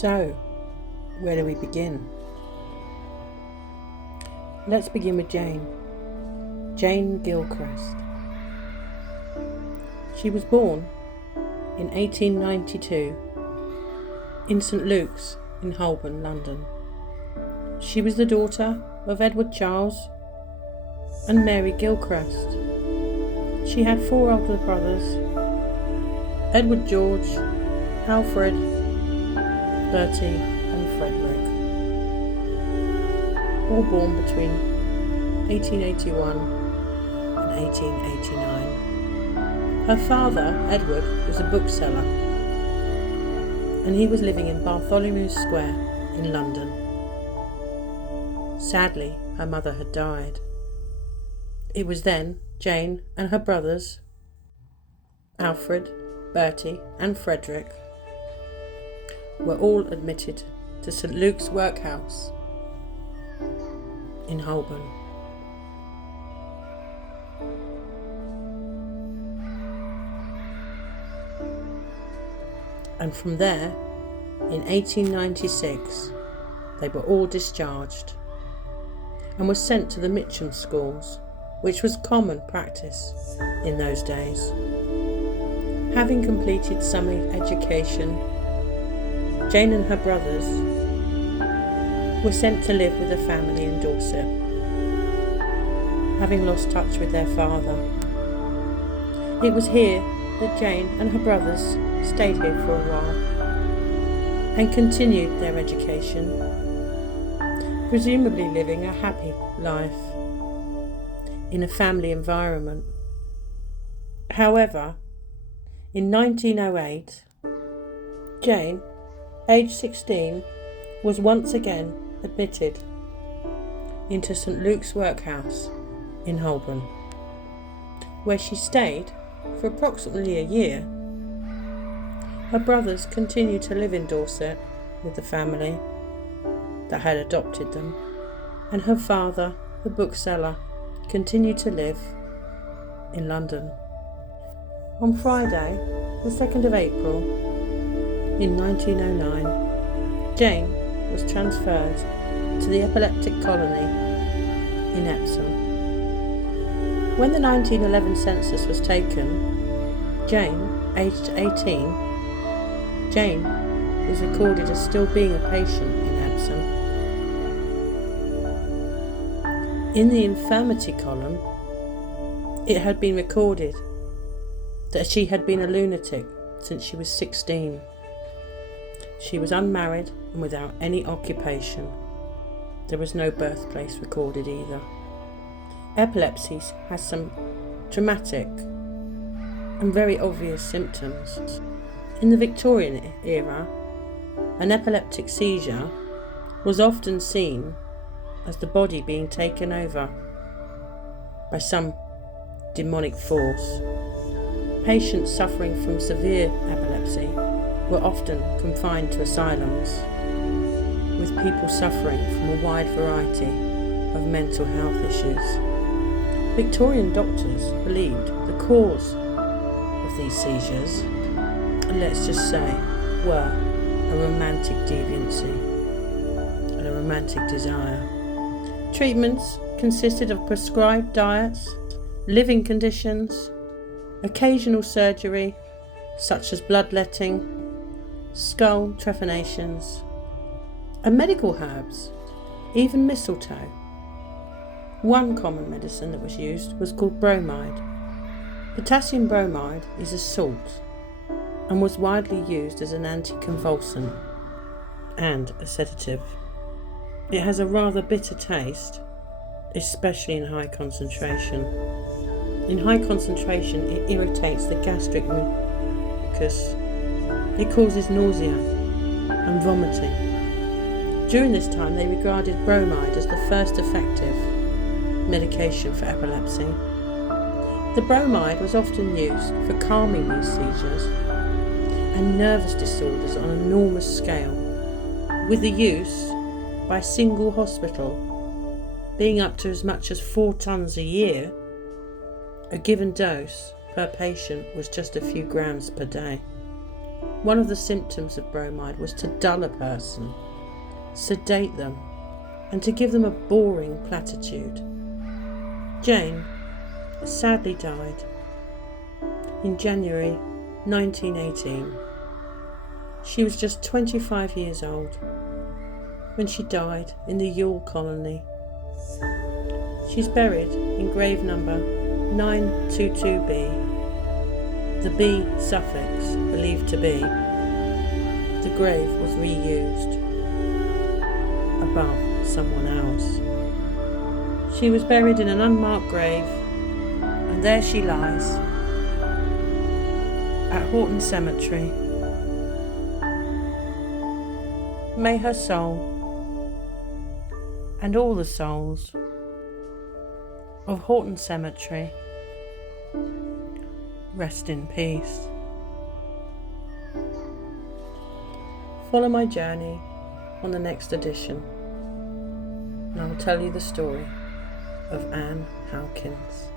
So, where do we begin? Let's begin with Jane Gilcrest. She was born in 1892 in St Luke's in Holborn, London. She was the daughter of Edward Charles and Mary Gilcrest. She had 4 older brothers: Edward George, Alfred, Bertie and Frederick, all born between 1881 and 1889. Her father, Edward, was a bookseller, and he was living in Bartholomew Square in London. Sadly, her mother had died. It was then Jane and her brothers, Alfred, Bertie and Frederick, were all admitted to St Luke's workhouse in Holborn. And from there, in 1896, they were all discharged and were sent to the Mitcham schools, which was common practice in those days. Having completed some education, Jane and her brothers were sent to live with a family in Dorset, having lost touch with their father. It was here that Jane and her brothers stayed here for a while and continued their education, presumably living a happy life in a family environment. However, in 1908, Jane, aged 16, was once again admitted into St Luke's workhouse in Holborn, where she stayed for approximately a year. Her brothers continued to live in Dorset with the family that had adopted them, and her father, the bookseller, continued to live in London. On Friday, the 2nd of April, in 1909, Jane was transferred to the epileptic colony in Epsom. When the 1911 census was taken, Jane, aged 18, Jane was recorded as still being a patient in Epsom. In the infirmity column, it had been recorded that she had been a lunatic since she was 16. She was unmarried and without any occupation. There was no birthplace recorded either. Epilepsy has some dramatic and very obvious symptoms. In the Victorian era, an epileptic seizure was often seen as the body being taken over by some demonic force. Patients suffering from severe epilepsy were often confined to asylums, with people suffering from a wide variety of mental health issues. Victorian doctors believed the cause of these seizures, let's just say, were a romantic deviancy and a romantic desire. Treatments consisted of prescribed diets, living conditions, occasional surgery such as bloodletting, skull trephanations, and medical herbs, even mistletoe. One common medicine that was used was called bromide. Potassium bromide is a salt and was widely used as an anticonvulsant and a sedative. It has a rather bitter taste, especially in high concentration. In high concentration, it irritates the gastric mucus. It causes nausea and vomiting. During this time, they regarded bromide as the first effective medication for epilepsy. The bromide was often used for calming these seizures and nervous disorders on an enormous scale, with the use by a single hospital being up to as much as 4 tons a year. A given dose per patient was just a few grams per day. One of the symptoms of bromide was to dull a person, sedate them, and to give them a boring platitude. Jane sadly died in January 1918. She was just 25 years old when she died in the Yule colony. She's buried in grave number 922B. The B suffix believed to be the grave was reused above someone else. She was buried in an unmarked grave, and there she lies at Horton Cemetery. May her soul and all the souls of Horton Cemetery rest in peace. Follow my journey on the next edition, and I will tell you the story of Anne Hawkins.